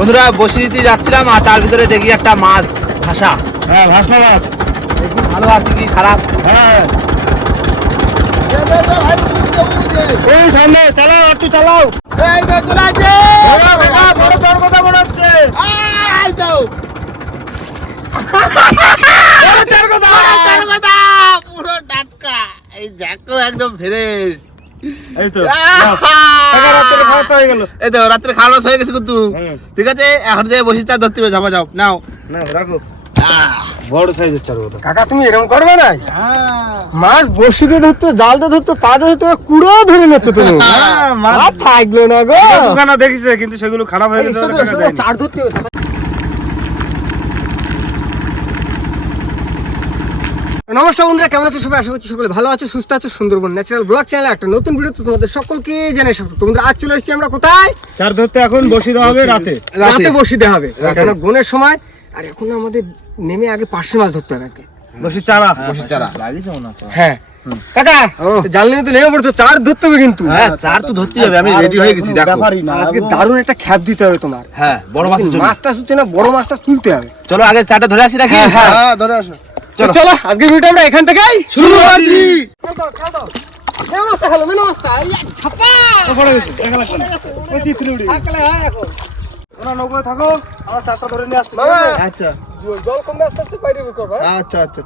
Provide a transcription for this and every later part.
বন্ধুরা বসে দিতে যাচ্ছিলাম আর তার ভিতরে দেখি একটা মাছ ভাষা। হ্যাঁ ভাসনা মাছ। দেখি ভালো আছে কি খারাপ? হ্যাঁ। এই সামনে চালাও একটু চালাও। বড় চর কথা মনে হচ্ছে। বড় কথা পুরো টাটকা। এই একদম ফ্রেশ রাত্রে খাওয়া হয়ে হয়ে গেছে কিন্তু। ঠিক আছে এখন যে বসে চা ধরতে হবে যাও নাও। রাখো। বড় সাইজের চার কাকা তুমি এরকম করবে না? মাছ বসিতে ধরতো ধরতো পা ধরতো কুড়ো ধরে নিচ্ছ তুমি। হ্যাঁ, মাছ- থাকল না গো। দোকানে দেখিছে কিন্তু সেগুলো খারাপ হয়ে গেছে। চার ধরতে নমস্কার বন্ধুরা কেমন আছো সবাই? আশা করছি সকলে ভালো আছে সুস্থ আছে সুন্দরবন ন্যাচারাল ব্লগ চ্যানেলে একটা নতুন ভিডিও তোমাদের সকলকে জানাই স্বাগত। তোমরা আজ চলে এসেছি আমরা কোথায়? চার ধরতে এখন বসে দেওয়া হবে রাতে। রাতে বসিতে হবে। কারণ বোনের সময় আর এখন আমাদের নেমে আগে পার্শে মাছ ধরতে হবে আজকে। বসে চারা। বসে চারা। লাগিয়েছে হ্যাঁ কাকা জাল নিয়ে তো নেমে পড়ছো চার ধরতে হবে কিন্তু। হ্যাঁ চার তো ধরতেই হবে আমি রেডি হয়ে গেছি দেখো। না আজকে দারুণ একটা খ্যাপ দিতে হবে তোমার। হ্যাঁ বড় মাছ মাছটা হচ্ছে না বড় মাছটা তুলতে হবে। চলো আগে চারটা ধরে আসি নাকি? হ্যাঁ, ধরে আসো। চলো। আজকে ভিডিওটা আমরা এখান থেকেই শুরু করছি। মাছটা খেলো মাছটা এই ছাপা পড়ে গেছে দেখা লাগছে ওই চিত্রুড়ি থাকলে এখন ওরা নৌকোয় থাকো আমরা চারটা ধরে নিয়ে আসছি আচ্ছা। আচ্ছা আচ্ছা।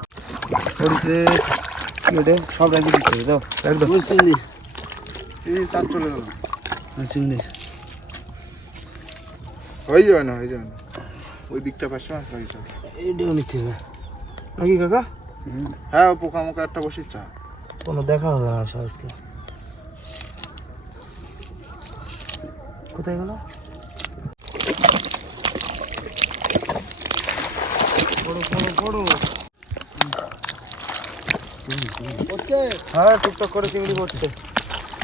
সব রেখে দিতে দাও একদম। এই চার চলে গেল। চিংড়ি হয়ে যাবে না হয়ে যাবে না। ওই দিকটা পাশে এইটাও নিতে হবে নাকি কাকা? হ্যাঁ পোকা মোকা একটা বসে চা। কোনো দেখা হবে না আজকে। কোথায় গেল? বড় বড় বড় হ্যাঁ টুকটাক করে চিংড়ি পড়ছে।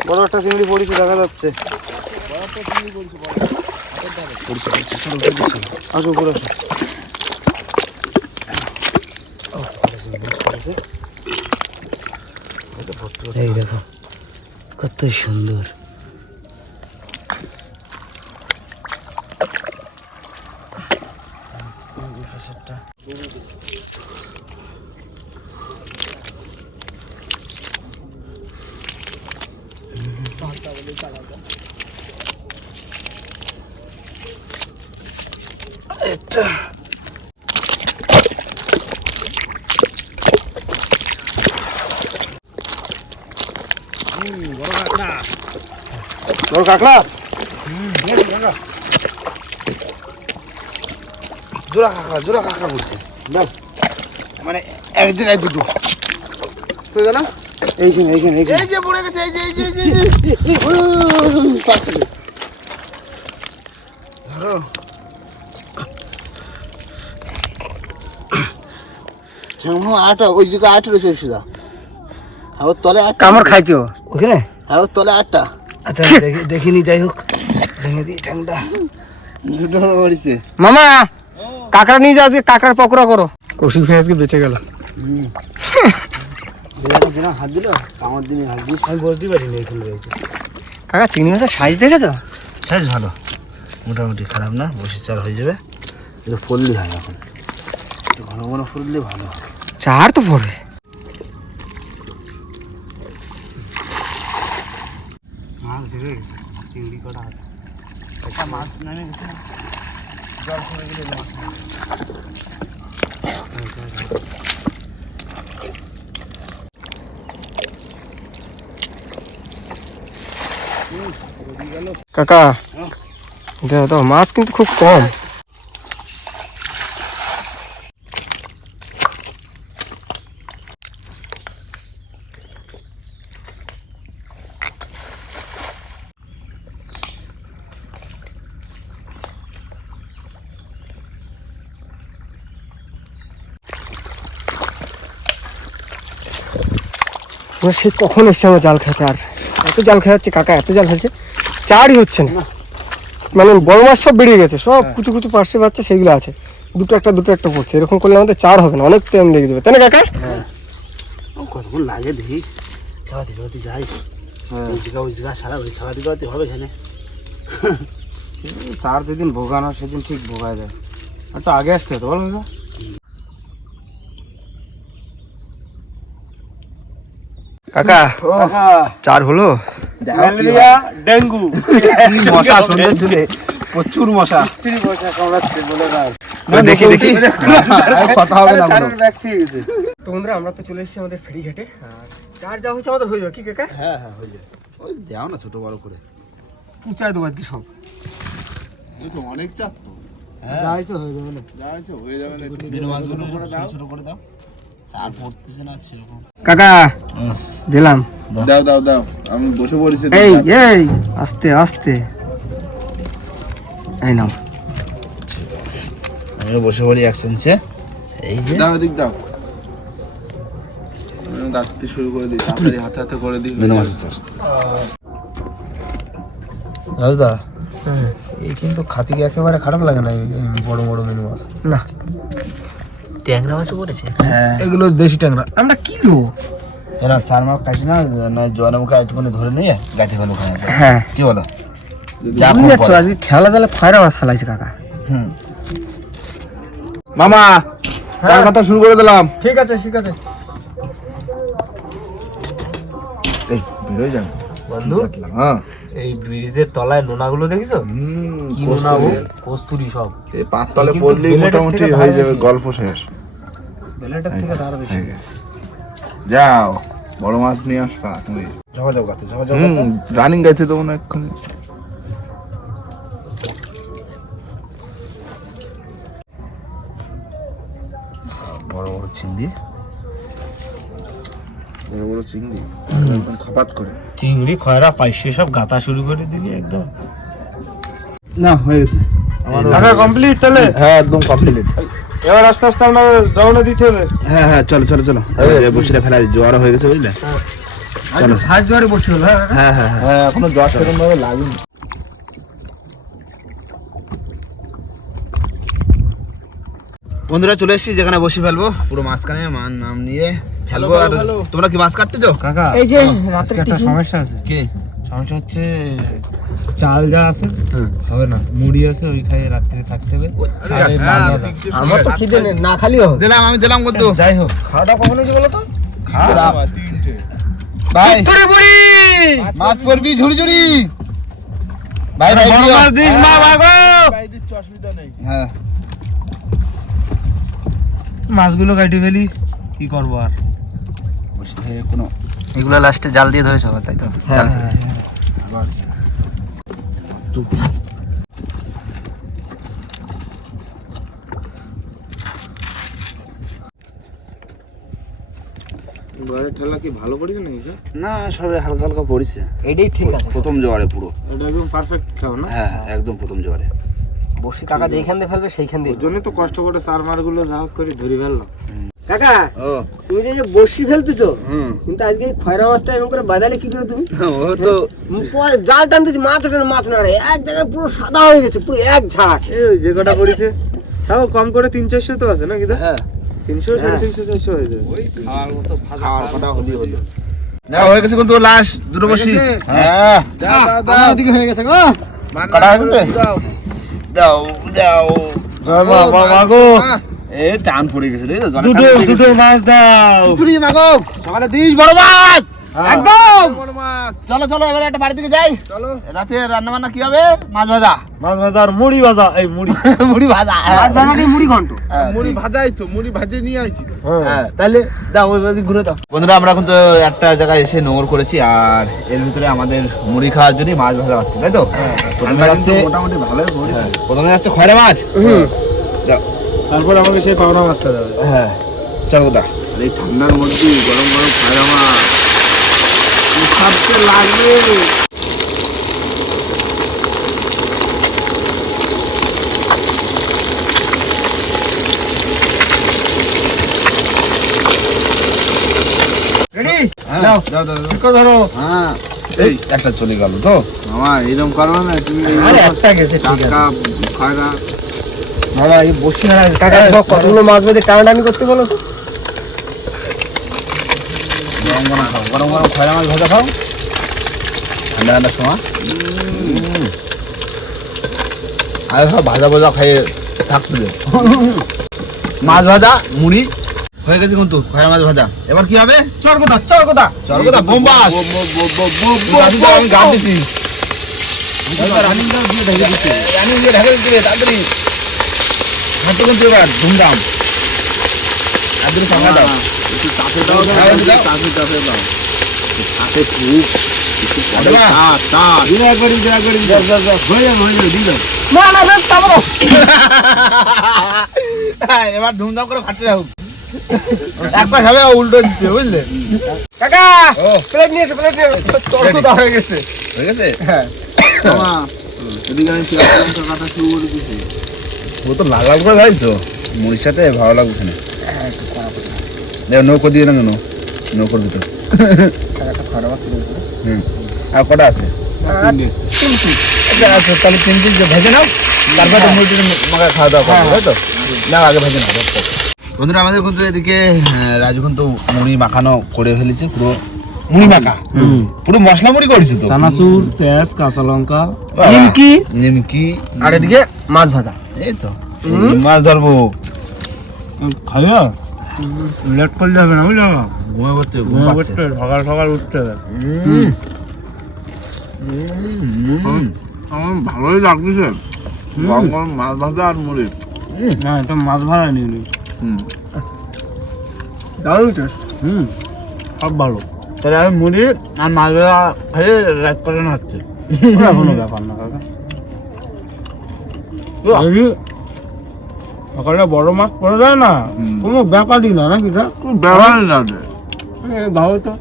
বড় একটা চিংড়ি পড়েছে দেখা যাচ্ছে। আসো উপরে আসো। ও, পড়েছে, বেশ পড়েছে। এই দেখো কত সুন্দর এটা বড় কাকড়া। জোড়া কাঁকড়া জোড়া কাঁকড়া বলছে দাও। মানে এক জায়গায় দুটো। হয়ে গেল এইখানে এইখানে এইখানে। এই যে পড়ে গেছে এই যে এই যে এই ধরো। আটা ওই দিকে আটা রয়েছে সুদা। আর ওর তলে কামড় খাইছো? ওখানে? আর ওর তলে আটটা। আচ্ছা দেখি দেখিনি যাই হোক। ভেঙে দিই ঠ্যাংটা। দুটো পড়েছে মামা কাঁকড়া নিয়ে যাও আজকে কাঁকড়ার পকোড়া করো। কৌশিক ভাই আজকে বেঁচে গেল। হাত দিল? আমার দিনে হাত দিস। আমি বলতে পারিনি এখানে রয়েছে। কাকা চিংড়ি মাছের সাইজ দেখেছ? সাইজ ভালো। মোটামুটি খারাপ না বসে চার হয়ে যাবে। কিন্তু ফুললি হয় এখন। ঘন ঘন ফুললে ভালো হয়। চার তো পড়বে মাছ ধরে গেছে চিংড়ি কটা আছে। একটা মাছ নামে গেছে জল কমে গেলে মাছ কাকা দেখো তো মাছ কিন্তু খুব কম। আমরা সে কখন এসছে আমার জাল খেতে? আর এত জাল খেলাচ্ছে কাকা এত জাল খেলছে চারই হচ্ছে না। মানে বড় মাছ সব বেরিয়ে গেছে সব কুচু কুচু পার্শ্বে বাচ্চা সেগুলো আছে। দুটো একটা দুটো একটা পড়ছে এরকম করলে আমাদের চার হবে না অনেক টাইম লেগে যাবে। তাই না কাকা? ও কতক্ষণ লাগে দেখি। খাওয়াতে খাওয়াতে যাই। ওই জায়গা ওই জায়গা সারা ওই খাওয়াতে খাওয়াতে হবে এখানে চার যেদিন ভোগানো সেদিন ঠিক ভোগায় যায়। একটু আগে আসতে হতো বলো কাকা চার হলো? Malaria dengue. মশা সুন্দর তুলে প্রচুর মশা। স্ত্রী বসা কামড়াচ্ছে বলে ওই দেখি দেখি। কথা হবে না কোনো। তো বন্ধুরা আমরা তো চলে এসেছি আমাদের ফেরি ঘাটে চার যা হয়েছে আমাদের হয়ে যাবে কি কাকা? হ্যাঁ হ্যাঁ হয়ে যায় ওই দাও না ছোট বড় করে। পুচায় দেবো আজকে সব। তো অনেক চাপ তো। যা হয়েছে হয়ে যাবে না। যা হয়েছে হয়ে যাবে না। ছোট করে দাও। চার পড়তেছে না সেরকম। কাকা দিলাম। দাও দাও দাও আমি বসে পড়েছি এই এই আস্তে আস্তে। এই নাও। আমি বসে পড়ি এক সেন্সে। এই যে। দাও দিক দাও। আমি শুরু করে দিই তাড়াতাড়ি হাতে হাতে করে দিই। মেনু মাছ স্যার। রাজদা এই কিন্তু খাতিকে একেবারে খারাপ লাগে না বড় বড় মেনু মাছ। না। ট্যাংরা মাছও পড়েছে? হ্যাঁ। এগুলো দেশি ট্যাংরা। আমরা কিলো এরা চার মাছ খাইছি না না জোয়ার মুখে একটুখানি ধরে নিয়ে গাছে ফেলে হ্যাঁ। কি বলো? আজকে খেলা দিলে ফায়রা মাছ ফেলাইছে কাকা। হুম। মামা তার কথা শুরু করে দিলাম? ঠিক আছে ঠিক আছে। এই বেরোয় যাবে বন্ধু? হ্যাঁ। এই ব্রিজের তলায় নোনাগুলো দেখেছ? হুম, কি নোনা ও কস্তুরি সব। এই পাততলে পড়লেই মোটামুটি হয়ে যাবে গল্প শেষ। বেলাটার থেকে আরও বেশি। যাও বড় মাছ নিয়ে আসবা তুমি। ঝগা যাও গাতে ঝগা যাও রানিং গাইতে দেবো না এক্ষুনি। বড় বড় চিংড়ি। বড় বড় চিংড়ি একদম খাপাত করে। চিংড়ি খয়রা পাইছে সব গাতা শুরু করে দিলি একদম। না হয়ে গেছে। টাকা কমপ্লিট তাহলে? হ্যাঁ একদম কমপ্লিট এবার আস্তে আস্তে আমরা রওনা দিতে হবে। হ্যাঁ হ্যাঁ চলো চলো চলো। বসিটা ফেলা জোয়ার হয়ে গেছে বুঝলে? চলো। ফার্স্ট জোয়ারে বসে হ্যাঁ? হ্যাঁ হ্যাঁ হ্যাঁ। হ্যাঁ এখনও জল সেরকম ভাবে লাগেনি। বন্ধুরা চলে এসেছি যেখানে বসে ফেলব। পুরো মাঝখানে মান নাম নিয়ে। আর তোমরা কি মাছ কাটতেছো কাকা এই যে রাতের একটা সমস্যা আছে। কি? সমস্যা হচ্ছে চাল যা আছে হ্যাঁ। হবে না। মুড়ি আছে ওই খাই রাত্রে থাকতে হবে। আমার তো খিদে নেই না খালিও। হবে দিলাম আমি দিলাম কত যাই হোক। খাওয়া দাওয়া কখন হয়েছে বলো তো? ভাই তোরে বুড়ি মাছ পড়বি ঝুড়ি ঝুড়ি। ভাই ভাই। মাছ দিস মা ভাগো হ্যাঁ। মাছগুলো কাটি ফেলি কি করব আর? কোনো এগুলো লাস্টে জাল দিয়ে ধরেছ আবার তাই তো? হ্যাঁ আবার। তো ঠেলা কি ভালো পড়েছে নাকি না সবে হালকা হালকা পড়েছে। এটাই ঠিক আছে প্রথম জোয়ারে পুরো। এটা একদম পারফেক্ট খাও না? হ্যাঁ হ্যাঁ, একদম প্রথম জোয়ারে। বসি কাকা যেখান দিয়ে ফেলবে সেইখান দিয়ে। জন্য তো কষ্ট করে সার মারগুলো যা হোক করে ধরে ফেললাম। কাকা ও। তুমি যে বসি ফেলতেছো কিন্তু আজকে খয়রা মাছটা এরকম করে বাদালে কি করে তুমি? ও তো জাল টানতেছি মাছ ওঠে মাছ না। রে। এক জায়গায় পুরো সাদা হয়ে গেছে পুরো এক ঝাঁক। যে কটা পড়েছে? তাও কম করে তিন চারশো তো আছে নাকি হ্যাঁ। তিনশো সাড়ে তিনশো চারশো হয়ে যাবে। খাওয়ার কটা হলি হলো। না হয়ে গেছে কিন্তু লাশ দুটো বসি হ্যাঁ। আমার হয়ে গেছে গো। কাটা হয়ে গেছে? দাও দাও জয় মা বাবা গো। এ টান পড়ে গেছে রে দুটো দুটো মাছ দাও। চুরি মাগো সকালে দিস বড় মাছ। একদম। চলো চলো এবারে একটা বাড়ি থেকে যাই। চলো। রাতে রান্না বান্না কি হবে? মাছ ভাজা। মাছ ভাজা আর মুড়ি ভাজা এই মুড়ি। মুড়ি ভাজা। মাছ বানালে মুড়ি ঘন্ট। হ্যাঁ, মুড়ি ভাজাই তো মুড়ি ভাজে নিয়ে আইছি হ্যাঁ। তাহলে দাও ওই বাড়ি ঘুরে দাও। বন্ধুরা আমরা এখন তো একটা জায়গায় এসে নোংর করেছি আর এর ভিতরে আমাদের মুড়ি খাওয়ার জন্য মাছ ভাজা হচ্ছে তাই তো? প্রথমে যাচ্ছে মোটামুটি ভালোই হ্যাঁ, প্রথমে যাচ্ছে খয়রা মাছ। দাও তারপর আমাকে সেই পাওনা মাছটা দেবে। হ্যাঁ চল দা। আর এই ঠান্ডার মধ্যে গরম মাছ সবচেয়ে লাগবে ধরো। হ্যাঁ এই একটা চলে গেল তো। মামা এরকম করো না তুমি আরে একটা গেছে টাটকা খয়রা বাবা এই বসি কাকা দেখো কতগুলো মাছ বেঁধে টানাটানি করতে বলো তো। গরম গরম খাও গরম গরম খয়রা মাছ ভাজা খাও। ঠান্ডা সময় আর সব ভাজা ভাজা খেয়ে থাকতে মাছ ভাজা মুড়ি। হয়ে গেছে কিন্তু খয়রা মাছ ভাজা। এবার কি হবে? চরকদা চরকদা চরকদা বোম্বাস। আমি গান দিছি। রানিং দিয়ে ঢাকা দিচ্ছে রে, তাড়াতাড়ি। হাঁটু কিন্তু এবার ধুমধাম। তাড়াতাড়ি ফাঁকা দাও। হ্যাঁ, এবার ধুমধাম করে ফাটতে যাও একবার খাবে উল্টো দিচ্ছে বুঝলে কাকা প্লেট নিয়ে এসো প্লেট নিয়ে এসো চরকদা হয়ে গেছে হয়ে গেছে হ্যাঁ ও তো লাল লাল করে ভাইছো মুড়ির সাথে ভালো লাগছে না দেখো নৌকো দিয়ে না কেন নৌকোর ভিতর। হুম। আর কটা আছে? আচ্ছা তাহলে তিন তিন ভেজে নাও তারপরে মুড়িটি মাখা খাওয়া দাওয়া করব তাই তো? না আগে ভেজে নাও বন্ধুরা আমাদের কিন্তু এদিকে রাজু কিন্তু মুড়ি মাখানো করে ফেলেছে পুরো মুড়ি মাখা। পুরো মশলা মুড়ি করেছে তো। চানাচুর পেঁয়াজ কাঁচা লঙ্কা নিমকি। নিমকি। আর এদিকে মাছ ভাজা। এই তো। মাছ ধরবো। খাইয়া? লেট করলে হবে না বুঝলো ঘুমে পড়তে ঘুম পড়তে সকাল সকাল উঠতে হবে। আমার ভালোই লাগতেছে। মাছ ভাজা আর মুড়ি। না এটা মাছ ভাড়া নিয়ে নি হুম। দারুণ হুম। সব ভালো। তাহলে আমি মুড়ি আর মাছ ভাজা খেয়ে রাত করানো হচ্ছে। কোনো ব্যাপার না কাকা সকালে বড় মাছ পড়ে যায় না। কোনো ব্যাপারই না নাকি ব্যবহারই না ভালো তো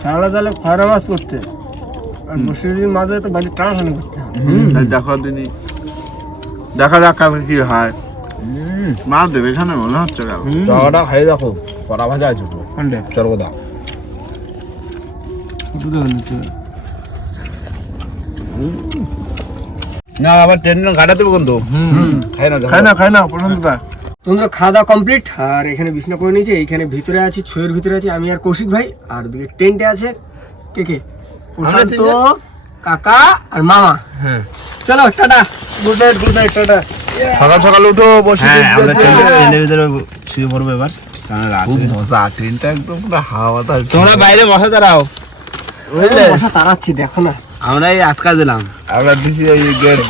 খেলা জালে খয়রা মাছ করতে আর বসে মাঝে তো বাড়ি টানাটানি করতে দেখো দিনই দেখা যাক কালকে কি হয়। মার দেবে এখানে মনে হচ্ছে কাল। হুম। খাই দেখো কড়া ভাজা আছে তো দেখে নিচ্ছি। না আবার ট্রেন ঘাটা দেবো কিন্তু। খাই না খাই না খাই না দা তোমরা খাওয়া দাওয়া কমপ্লিট আর এখানে বিছনা করে নিয়েছে এইখানে ভিতরে আছি ছয়ের ভিতরে আছি আমি আর কৌশিক ভাই আর ওদিকে টেন্টে আছে। কে কে? প্রশান্ত কাকা আর মামা। হ্যাঁ। চলো tata. Good night good night tata. সকাল সকাল উঠো বসে হ্যাঁ, আমরা ভিতরে শুয়ে পড়ব এবার কারণ রাত মজা ট্রেনটা একদম পুরো হাওয়া তোমরা বাইরে বসে দাঁড়াও। বুঝলে কথা তাড়াচ্ছি দেখো না। আমরা এই আটকা দিলাম। আমরা দিছি ওই গেট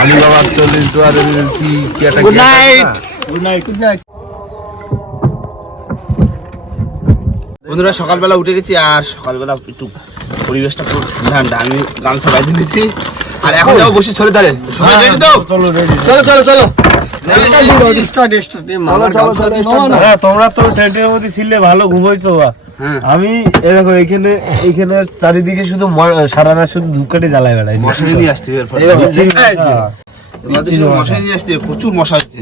আলিবাবার চল্লিশ দুয়ারের কি কি good night good night good night বন্ধুরা সকালবেলা উঠে গেছি আর সকালবেলা একটু পরিবেশটা পুরো ঠান্ডা ঠান্ডা। আমি গামছা বাইরে নিচ্ছি আর এখন যাব বসে ছড়ে ধারে। সবাই রেডি তো? চলো চলো চলো। হ্যাঁ তোমরা তো টেন্টের মধ্যে ছিলে ভালো। হ্যাঁ আমি এ দেখো এখানে এখানে চারিদিকে শুধু সারা রাত শুধু ধূপকাঠি জ্বালায় বেড়াইছি প্রচুর মশা হচ্ছে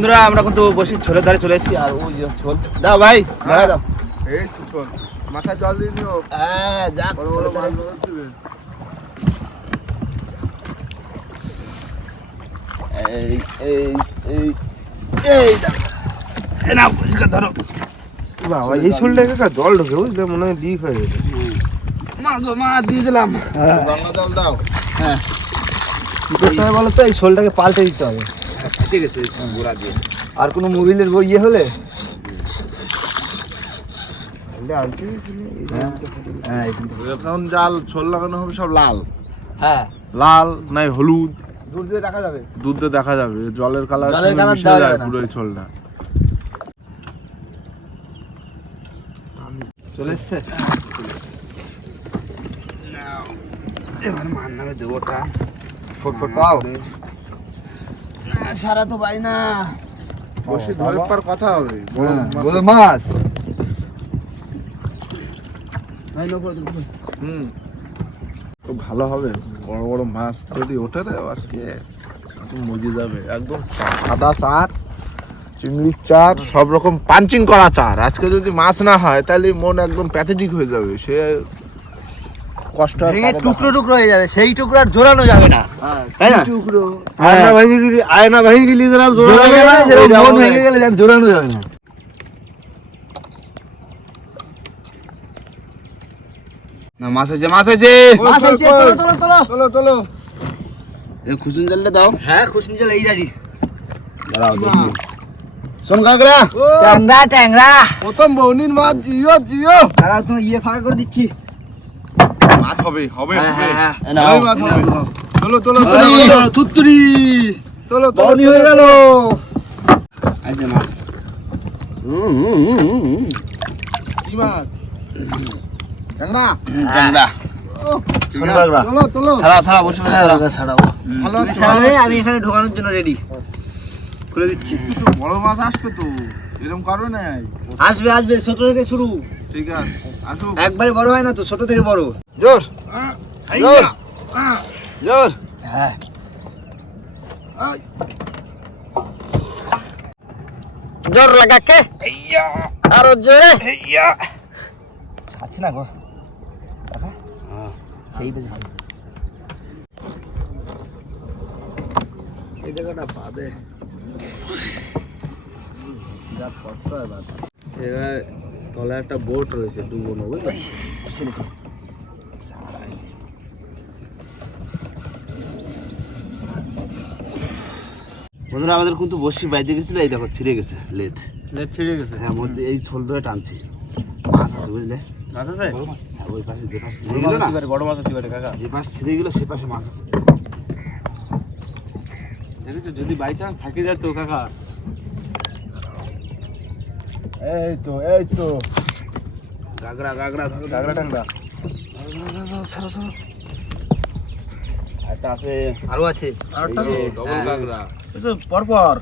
বন্ধুরা আমরা কিন্তু বসে ছোলের ধারে চলে এসেছি। আর ওই যে ছোল দাও ভাই দাঁড়া দাও। এই তো চল মাথায় জল দিয়ে নিও। হ্যাঁ যাক বড় বড় মাছ ধরছে এই এই এই এই পরিষ্কার ধরো। বাবা এই জল ঢোকে বুঝলে? মনে হয় লিক হয়ে গেছে। মা গো মা দিয়ে দিলাম। জল দাও। হ্যাঁ। কি করতে হবে বলো তো এই শোলটাকে পাল্টে দিতে হবে। ঠিক আছে গোড়া দিয়ে। আর কোনো মোবিলের বই ইয়ে হলে? হ্যাঁ। এখন জাল ছোল লাগানো হবে সব লাল। হ্যাঁ। লাল নাই হলুদ। দূর দিয়ে দেখা যাবে? দুধে দেখা যাবে জলের কালার জলের দেওয়া যাবে না। ছোলটা। চলে এসছে? এবার মার নামে দেবোটা ফটফট পাও। সারা তো পাই না। বসে ধরে পার কথা হবে বলো মাছ। হুম। খুব ভালো হবে বড় বড় মাছ যদি ওঠে রে আজকে মজে যাবে। একদম সাদা চার চিংড়ির চার সব রকম পাঞ্চিং করা চার। আজকে যদি মাছ না হয় তাহলে মন একদম প্যাথেটিক হয়ে যাবে। সে কষ্ট ভেঙে টুকরো টুকরো হয়ে যাবে সেই টুকরো আর জোড়ানো যাবে না। হ্যাঁ, তাই না? টুকরো। আয়না ভেঙে দিলি আয়না ভেঙে দিলি যেরকম জোড়া জোড়ানো লাগে না, যাবে না, যেরকম ভেঙে গেলে জোড়ানো যাবে না। না মাছ আছে মাছ আছে। মাছ হয়েছে, তোলো, তোলো, তোলো। চলো চলো এই খুচুন জালটা দাও। হ্যাঁ খুশনি চলে এই গাড়ি। দাঁড়াও শোন কাকরা ট্যাংরা ট্যাংরা। প্রথম বৌনির মাছ জিও জিও। তুমি ইয়ে ফাঁকা করে দিচ্ছি। মাছ হবে হবে। হ্যাঁ হ্যাঁ। হ্যাঁ মাছ হবে। হয়ে গেল। মাছ। কি মাছ? ট্যাংরা। আমি এখানে ঢোকানোর জন্য রেডি খুলে দিচ্ছি। বড় মাছ আসবে তো। এরকম করবে না আসবে আসবে ছোট থেকে শুরু। ঠিক আছে। একবারে বড় হয় না তো ছোট থেকে বড়। জোর। জোর। জোর। হ্যাঁ। জোর লাগা কে? আরও জোরে। আছে না গো। সেই বুঝি এই জায়গাটা পাবে এবার তলায় একটা বোট রয়েছে ডুবোনো বুঝলি? বন্ধুরা আমাদের কিন্তু বসি বাইতে গেছিল এই দেখো ছিঁড়ে গেছে লেদ। লেট ছিঁড়ে গেছে? হ্যাঁ মধ্যে এই ছোল ধরে টানছি। মাছ আছে বুঝলে? মাছ আছে? হ্যাঁ ওই পাশে যে পাশে ছিঁড়ে গেল না? বড় মাছ হতে পারে কাকা। যে পাশে ছিঁড়ে গেল সে পাশে মাছ আছে। দেখেছ যদি বাই চান্স থাকে যায় তো কাকা। এই তো এই তো। গাগরা গাগরা ধরো টাংরা টাংরা ছাড়ো ছাড়ো একটা আছে। আরও আছে। আরেকটা এই ডবল কাঁকড়া এই তো পর পর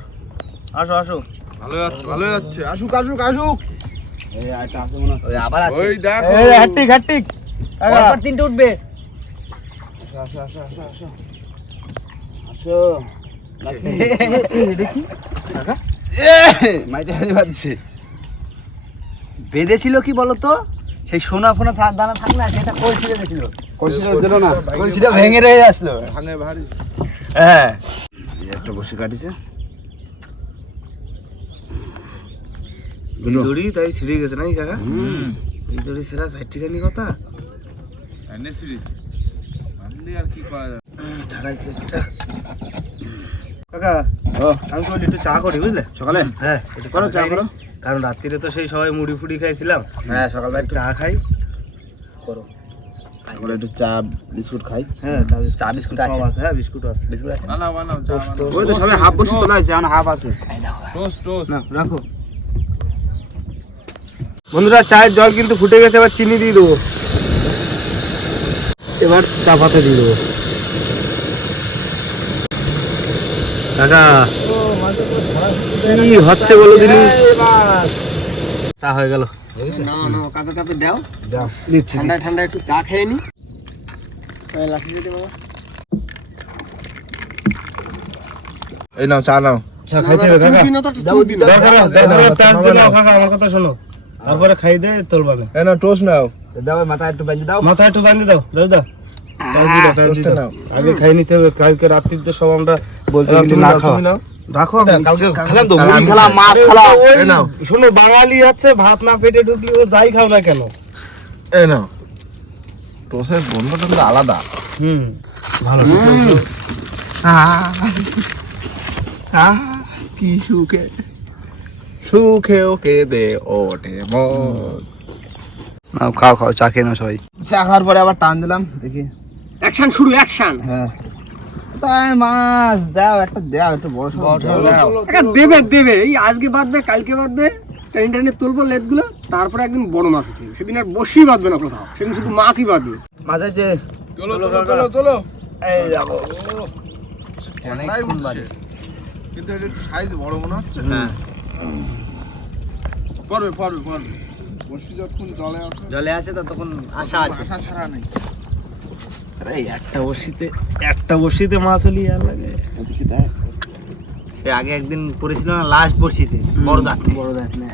আসো আসো। ভালো যাচ্ছে ভালো যাচ্ছে। আসুক আসুক আসুক। এই আছে মনে ওই আবার আছে। ওই দেখো। এই পরপর তিনটে উঠবে। আসো আসো আসো আসো আসো। আসো। দেখি বেঁধেছিল কি বলতো? সেই সোনা ফোনা দানা থাক না সেটা কলসিটা দিল না? কলসিটা ভেঙে রয়ে আসলো। ভাঙে ভারী। হ্যাঁ। একটা বসে কাটিছে। দড়ি তাই ছিঁড়ে গেছে নাকি কাকা? এই দড়ি সেরা সাইড ঠিকানি কথা এনে সিরিজ আর কি করা যাবে ছাড়াইছে একটা। কাকা ও। আমি একটু চা করি বুঝলে? সকালে? হ্যাঁ একটু করো চা করো। কারণ রাত্রিরে তো সেই সবাই মুড়ি ফুড়ি খাইছিলাম। হ্যাঁ সকালবেলা একটু চা খাই। সকালে একটু চা বিস্কুট খাই। হ্যাঁ চা বিস্কুট চা বিস্কুট আছে। হ্যাঁ বিস্কুট আছে। বিস্কুট আছে। বানাও বানাও চা ওই তো সবাই হাফ বসে তোলা এখন হাফ আছে। টোস্ট টোস্ট না রাখো। বন্ধুরা চায়ের জল কিন্তু ফুটে গেছে এবার চিনি দিয়ে দেবো। এবার চা পাতা দিয়ে দেবো। কাকা কি হচ্ছে বলো দিনি চা হয়ে গেল। না না কাপে কাপে দাও। দিচ্ছি ঠান্ডা ঠান্ডা একটু চা খেয়ে নি। লাঠি দিতে বাবা। এই নাও চা নাও। চা খাইতে হবে কাকা? দরকার দরকার তার কাকা আমার কথা শোনো। তারপরে খাই দে তোলবাবে এই নাও টোস্ট নাও। দাও মাথায় একটু বেঁধে দাও। মাথায় একটু বাঁধে দাও দাও দাও। আগে খাই নিতে হবে কালকে রাত্রিতে সব আমরা বলতে না খাওয়া। নাও। রাখো কালকে খেলাম তো মুড়ি খেলাম মাছ খেলাম। এই নাও। শোনো বাঙালি আছে ভাত না পেটে ঢুকলে যাই খাও না কেন? এই নাও। টোস্টের গন্ধটা কিন্তু আলাদা। হুম। ভালো কি সুখে। সুখে ওকে দে ওঠে নাও খাও খাও চা খেয়ে নাও সবাই। চা খাওয়ার পরে আবার টান দিলাম দেখি। অ্যাকশন শুরু অ্যাকশন হ্যাঁ। তাই মাছ? দাও একটা দাও একটু বড় সড়ো দাও। একটা দেবে দেবে। এই আজকে বাঁধবে কালকে বাঁধবে টেনে টেনে তুলবো লেটগুলো তারপরে একদিন বড় মাছ উঠবে সেদিন আর বসি বাঁধবে না কোথাও। সেদিন শুধু মাছই বাঁধবে। মাছ আছে এই দেখো কিন্তু এটা একটু সাইজ বড় মনে হচ্ছে? হ্যাঁ। পড়বে পড়বে পড়বে। বসি যখন জলে আসে জলে আসে তো তখন আশা আছে। আশা ছাড়া নেই। এই একটা বসিতে একটা বসিতে মাছ হলি আর লাগে। সে আগে একদিন করেছিল না লাস্ট বসিতে বড় দাঁত বড় দাঁত না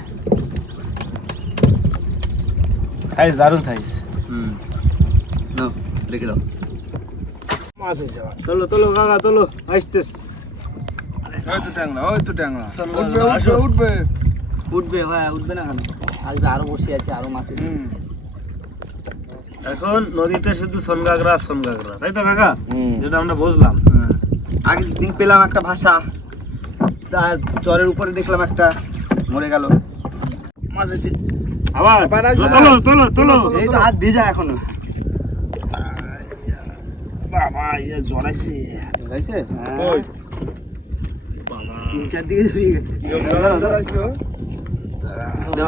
সাইজ দারুণ সাইজ হুম। নাও রেখে দাও। মাছ হয়েছে তোলো তোলো কাকা আসতেস চলো, উঠবে উঠবে উঠবে। উঠবে ভাই উঠবে না কেন? আসবে আরও বসে আছে আরও মাছ। হুম। এখন নদীতে শুধু সোনগাগরা সোনগাগরা তাই তো কাকা? যেটা আমরা বুঝলাম। আগের দিন পেলাম একটা ভাষা তার চরের উপরে দেখলাম একটা মরে গেল। মাছ হয়েছে আবার? তোলো তোলো তোলো এই তো হাত ভেজা এখনও। বাবা ইয়ে জড়াইছে। হয়েছে ওই তিন চার দিকে গেছে।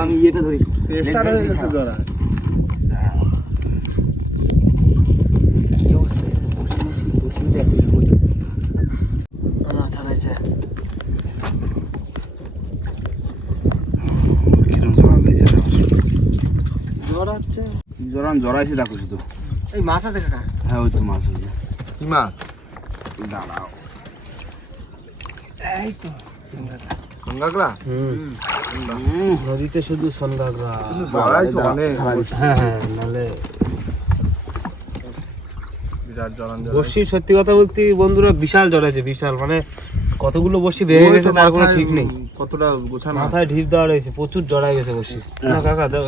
আমি ইয়েটা ধরি। হয়ে গেছে জড়া ছাড়াইছে কিরম জড়াবে যেটা জ্বর হচ্ছে জড়ান জড়াইছে দেখো শুধু। এই মাছ আছে কাকা। হ্যাঁ ওই তো মাছ হয়েছে কি মা দাঁড়াও। এই তো গঙ্গাগলা নদীতে শুধু সোনগাগরা জড়াইছে অনেক। হ্যাঁ হ্যাঁ সত্যি কথা বলতে বন্ধুরা বিশাল জড়াইছে বিশাল। মানে কতগুলো বর্ষি ভেঙে গেছে তার কোনো ঠিক নেই। কতটা গোছানো? মাথায় ঢিপ দেওয়া রয়েছে প্রচুর জড়াই গেছে বসি না কাকা দাও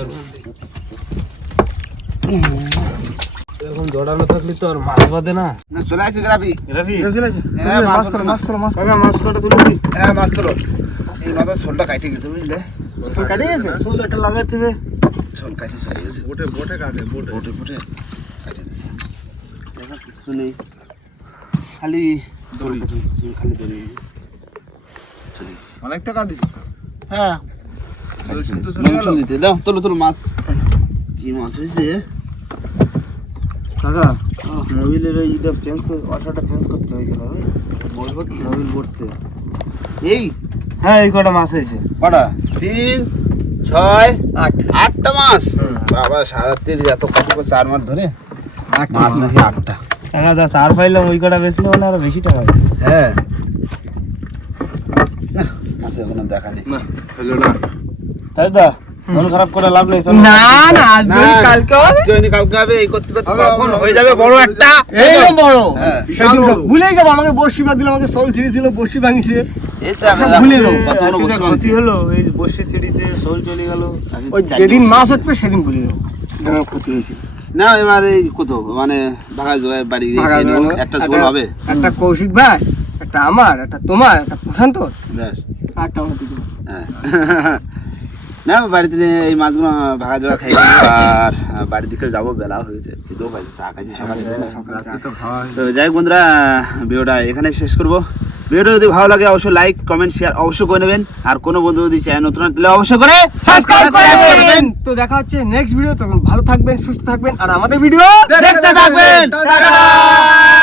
এরকম জড়ানো থাকলে তো আর মাছ বাঁধে না না চলে আসছে গ্রাফি রাফি হ্যাঁ মাছ ধরো মাছ ধরো মাছ কাকা মাছ কটা তুলে দি হ্যাঁ মাছ ধরো এই মাথার শোলটা কাটে গেছে বুঝলে কাটে গেছে সোল একটা লাগাইতে হবে শোল কাটে চলে গেছে বোটে বোটে কাটে বোটে ফুটে ফুটে কাটে দিছে দেখা কিছু নেই খালি দড়ি খালি দড়ি চলে গেছে অনেকটা কাটিস হ্যাঁ তোলো তোলো মাছ কি মাছ হয়েছে কাকা মোবিলের ওই ইটা চেঞ্জ করে ওয়াটারটা চেঞ্জ করতে হয়ে গেল বলব কি মোবিল ভরতে এই? হ্যাঁ এই কটা মাছ হয়েছে। কটা? তিন ছয় আট। আটটা মাছ বাবা সারা তিন এত কত করে চার মাস ধরে? মাছ নাকি আটটা? কাকা দা চার পাইলাম ওই কটা বেশি মানে আরও বেশি টাকা। হ্যাঁ। না মাছের কোনো দেখা নেই। না হলো না তাই দা মন খারাপ করে লাভ নেই না না আজকে কালকে আজকে হয়নি, কালকে হবে এই করতে করতে কখন? হয়ে যাবে বড় একটা। বড়। হ্যাঁ আমাকে বর্ষি বাদ দিল আমাকে সোল ছিঁড়েছিল বর্ষি ভাঙিছে। যেদিন মাছ উঠবে সেদিন ভুলে যাব। ক্ষতি হয়েছে। না এবার এই কত মানে ভাগা বাড়ি। একটা ঝোল হবে। একটা কৌশিক ভাই একটা আমার একটা তোমার একটা প্রশান্ত। ব্যাস। হ্যাঁ। না বাড়িতে এই মাছগুলো ভাগা জোড়া খাই আর বাড়ির দিকে যাব বেলা হয়েছে খিদেও পাইছে চা খাইছি সকালে তো যাই হোক বন্ধুরা ভিডিওটা এখানে শেষ করব। ভিডিওটা যদি ভালো লাগে অবশ্যই লাইক কমেন্ট শেয়ার অবশ্যই করে নেবেন। আর কোনো বন্ধু যদি চ্যানেল নতুন তাহলে অবশ্যই করে সাবস্ক্রাইব করবেন তো দেখা হচ্ছে নেক্সট ভিডিও তখন ভালো থাকবেন সুস্থ থাকবেন আর আমাদের ভিডিও দেখতে থাকবেন। টাটা!